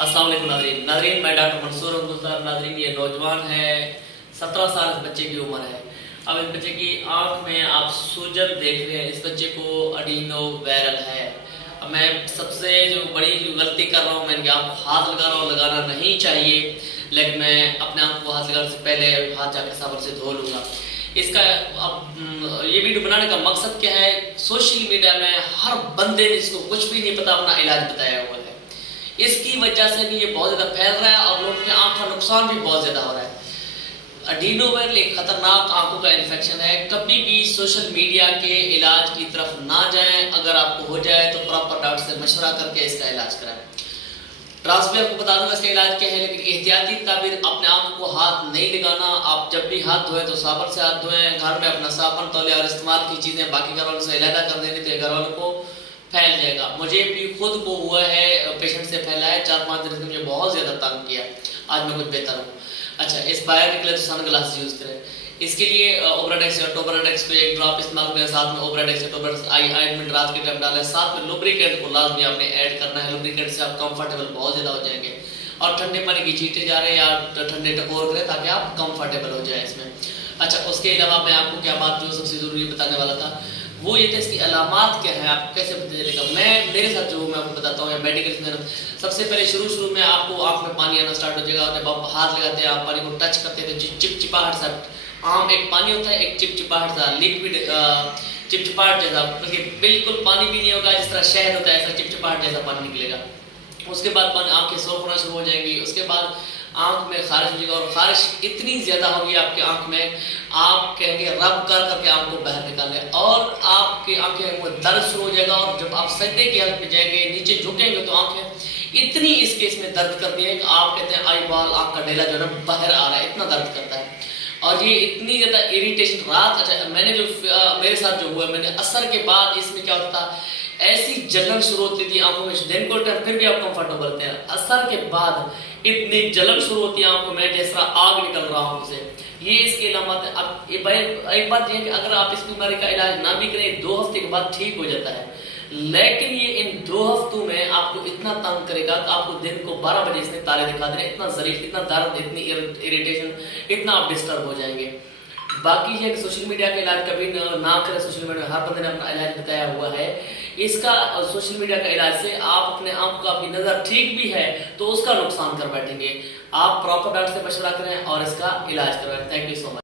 अस्सलाम वालेकुम नाज़रीन, मैं डॉक्टर मंसूर अहमद। नाज़रीन, ये नौजवान है, 17 साल इस बच्चे की उम्र है। अब इस बच्चे की आंख में आप सूजन देख रहे हैं, इस बच्चे को अडीनो वायरल है। अब मैं सबसे जो बड़ी गलती कर रहा हूँ, मैं इनके आंख को हाथ लगा रहा हूँ, लगाना नहीं चाहिए, लेकिन मैं अपने आंख को हाथ लगाने से पहले हाथ जाकर साबुन से धो लूँगा। इसका अब ये वीडियो बनाने का मकसद क्या है? सोशल मीडिया में हर बंदे ने इसको कुछ भी नहीं पता अपना इलाज बताया हुआ है। इसकी वजह से भी ये बहुत ज़्यादा फैल रहा है और लोगों की आंख का नुकसान भी बहुत ज़्यादा हो रहा है। अडीनो वायरल एक खतरनाक आंखों का इन्फेक्शन है। कभी भी सोशल मीडिया के इलाज की तरफ ना जाएं। अगर आपको हो जाए तो प्रॉपर डॉक्टर से मशवरा करके इसका इलाज कराएं। ट्रांस भी आपको बता दूंगा इसका इलाज क्या है, लेकिन एहतियाती तदबीर, अपने आंख को हाथ नहीं लगाना। आप जब भी हाथ धोएं तो साबुन से हाथ धोएं। घर में अपना साबुन, तौलिया और इस्तेमाल की चीज़ें बाकी घर वालों से अलग कर देंगे तो घर वालों को फैल जाएगा। मुझे भी खुद को हुआ है, पेशेंट से फैला है। 4-5 दिन से मुझे बहुत ज़्यादा तंग किया। आज मैं कुछ बेहतर हूँ। अच्छा, इस बाहर निकले तो सन ग्लास यूज़ करें। इसके लिए ओब्राडेक्स या टोबराडेक्स को एक ड्रॉप इस्तेमाल करें। साथ में ओब्राडेक्स या टोबराडेक्स ऑइंटमेंट रात के टाइम डालें। साथ में लुब्रिकेंट को लाजमी आपने ऐड करना है। लुब्रिकेंट से आप कंफर्टेबल बहुत ज़्यादा हो जाएंगे। और ठंडे पानी की छींटे जा रहे हैं या ठंडे टकोर करें ताकि आप कंफर्टेबल हो जाए इसमें। अच्छा, उसके अलावा मैं आपको क्या बात जो सबसे ज़रूरी बताने वाला था वो ये था, इसकी अलामात क्या है, आपको कैसे पता चलेगा। मेरे साथ जो मैं आपको बताता हूँ या मेडिकल में, सबसे पहले शुरू में आपको आँख में पानी आना स्टार्ट हो जाएगा। जब आप हाथ लगाते हैं, आप पानी को टच करते हैं तो चिपचिपाहट सा, आम एक पानी होता है, एक चिपचिपाहट सा लिक्विड, चिपचिपाहट जैसा, बिल्कुल पानी भी नहीं होगा। जिस तरह शहद होता है ऐसा चिपचिपाहट जैसा पानी निकलेगा। उसके बाद आँखें सोख होना शुरू हो जाएंगी। उसके बाद आँख में खारिश हो जाएगा और खारिश इतनी ज़्यादा होगी आपकी आँख में, आप कहेंगे रब कर करके आँख को बाहर निकालें और आपकी आँखें वो दर्द शुरू हो जाएगा। और जब आप सजदे की हालत में जाएंगे, नीचे झुकेंगे तो आँखें इतनी इस केस में दर्द करती है कि आप कहते हैं आई बॉल, आँख का डेला जो है बाहर आ रहा है, इतना दर्द करता है। और ये इतनी ज़्यादा इरिटेशन रात, अच्छा मैंने जो मेरे साथ जो हुआ, मैंने असर के बाद इसमें क्या होता था, ऐसी जलन शुरू होती थी आंखों में। दिन को टाइम फिर भी आप कंफर्टेबल थे, असर के बाद इतनी जलन शुरू होती है आंखों में जैसा आग निकल रहा हो से। ये इसके अलामत है। अब एक बात यह है कि अगर आप इस बीमारी का इलाज ना भी करें, 2 हफ्ते के बाद ठीक हो जाता है, लेकिन ये इन 2 हफ्तों में आपको इतना तंग करेगा कि आपको दिन को 12 बजे इसने तारे दिखा देने, इतना जरीफ, इतना दर्द, इतनी इरिटेशन, इतना आप डिस्टर्ब हो जाएंगे। बाकी ये सोशल मीडिया का इलाज कभी ना करें। सोशल मीडिया हर बंदे ने अपना इलाज बताया हुआ है। इसका सोशल मीडिया का इलाज से आप अपने आप को, आपकी नज़र ठीक भी है तो उसका नुकसान कर बैठेंगे। आप प्रॉपर डॉक्टर से मशवरा करें और इसका इलाज करवाएं। Thank you so much.